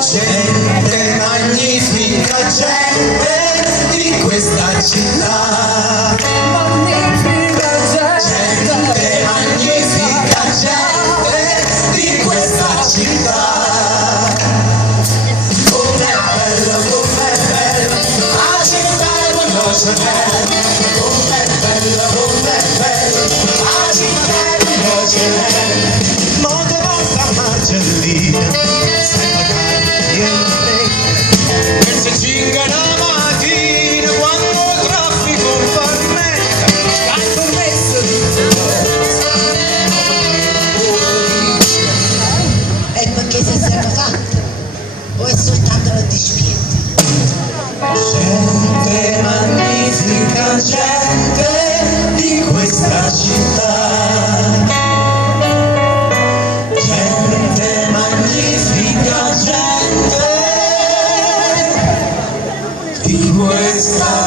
Gente magnifica, gente di questa città. Gente magnifica, gente di questa città. Com'è bello, la città è veloce, com'è bello, la città è veloce. Molte volte a Marcellina e si cinga la mattina quando il traffico fermenta, hai permesso di è perché si serve fatto o è soltanto la dispietta? Gente magnifica, gente di questa città. Gente magnifica, gente di questa